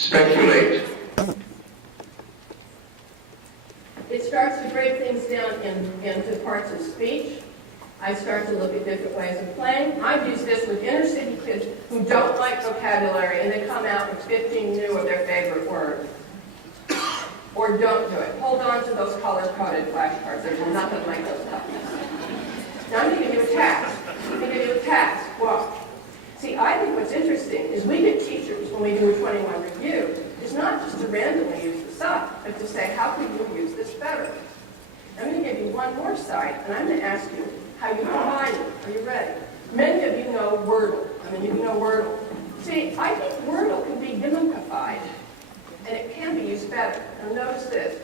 Speculate. It starts to break things down into parts of speech. I start to look at different ways of playing. I've used this with inner city kids who don't like vocabulary, and they come out with 15 new of their favorite words. Or don't do it. Hold on to those color-coded flashcards. There's nothing like those puppies. Now I'm going to give you a task. I'm going to give you a task. Watch. See, I think what's interesting is we get teachers, when we do a 21 review, is not just to randomly use the stuff, but to say, how can you use this better? I'm going to give you one more side, and I'm going to ask you how you combine it. Are you ready? Many of you know Wordle. I mean, you know Wordle. See, I think Wordle can be gamified, and it can be used better. Now notice this.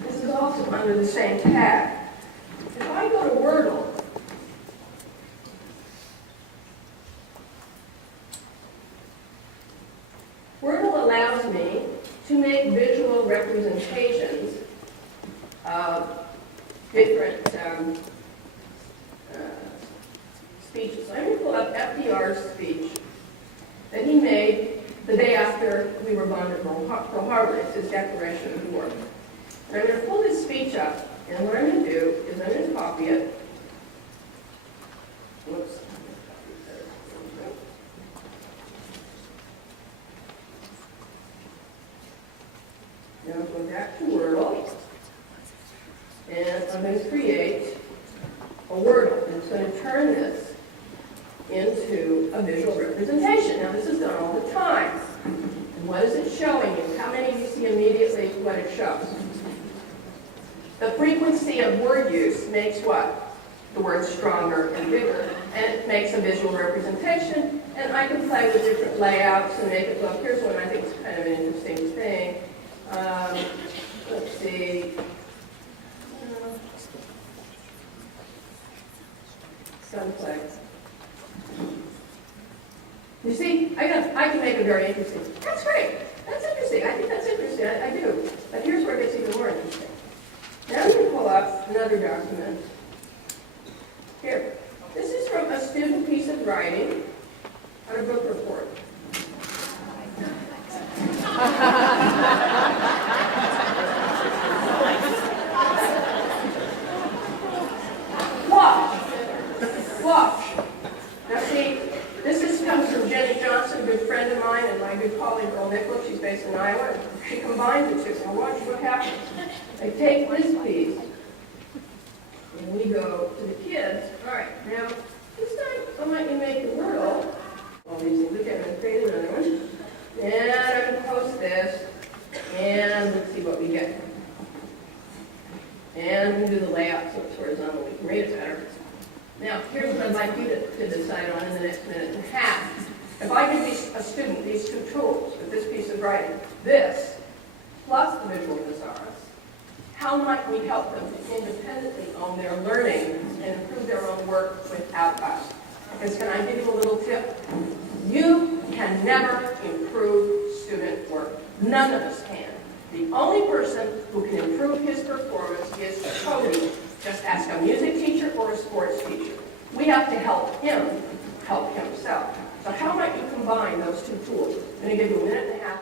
This is also under the same tag. If I go to Wordle, Wordle allows me to make visual representations of different speeches. I'm going to pull up FDR's speech that he made the day after we were going to go Harvard. It's his Declaration of War. And I'm going to pull this speech up, and what I'm going to do is I'm going to copy it. Whoops. Now I'm going back to Wordle, and I'm going to create a Wordle. And it's going to turn this into a visual representation. Now this is done all the time. And what is it showing you? How many of you see immediately what it shows? The frequency of word use makes what? The word stronger and bigger, and it makes a visual representation. And I can play with different layouts and make it look. Here's one I think is kind of an interesting thing. Let's see. Someplace. You see, I can make it very interesting. That's great. That's interesting. I think that's interesting. I do. But here's where it gets even more interesting. Now I'm going to pull up another document. Here. This is from a student piece of writing on a book report. Watch. Now see, this comes from Jenny Johnson, a good friend of mine, and my good colleague, Earl Nichols. She's based in Iowa. She combined the two. Now watch what happens. I take this piece, and we go to the kids. All right, now, this time, I want you to make a Wordle. All these things. Okay, I'm going to create another one. And I'm going to post this, and let's see what we get. And I'm going to do the layout so it's horizontal. We can read it better. Now, here's what I'd like you to decide on in the next minute and a half. If I give a student these two tools with this piece of writing, this plus the Visual Thesaurus, how might we help them to independently own their learning and improve their own work without us? Because can I give you a little tip? You can never improve student work. None of us can. The only person who can improve his performance is Cody. Just ask a music teacher or a sports teacher. We have to help him help himself. So how might you combine those two tools? I'm going to give you a minute and a half.